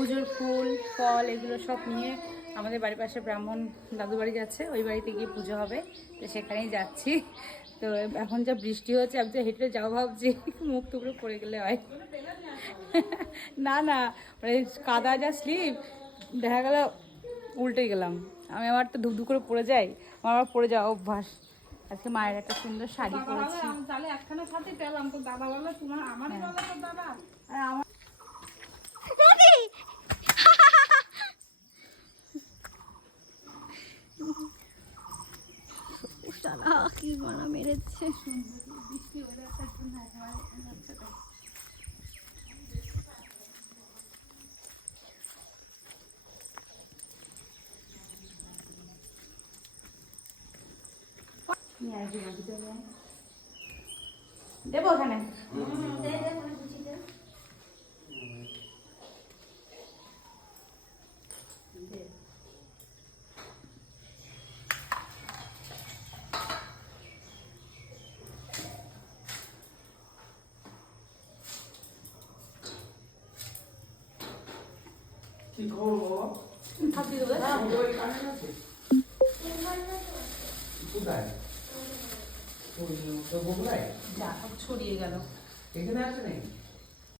পুজোর ফুল ফল এগুলো সব নিয়ে আমাদের বাড়ির পাশে ব্রাহ্মণ দাদু বাড়ি যাচ্ছে, ওই বাড়িতে গিয়ে পুজো হবে, তো সেখানেই যাচ্ছি। তো এখন যা বৃষ্টি হচ্ছে, আমি তো হেঁটে যাও ভাবছি, মুখ টুকরো পড়ে গেলে হয়। না না, মানে কাদা যা স্লিপ, দেখা গেল উল্টে গেলাম। আমি আবার তো ধুপ করে পড়ে যাই, আমার আবার পড়ে যাওয়া অভ্যাস। আজকে মায়ের একটা সুন্দর শাড়ি পরেছি। তাহলে একখানা সাথে পেলাম, তো দাদা বললো তোমার আমারই বলো তো দাদা। আর আমার কি গলা মেরেছে। বৃষ্টি ওয়েদারটার জন্য একেবারে হচ্ছে তো। দেবো ওখানে কি করবো? খাবি দেবো। ওই কানে আছে। কোথায়? তো বগুড়ায়? যা সব ছড়িয়ে গেল। এখানে আছে নাকি?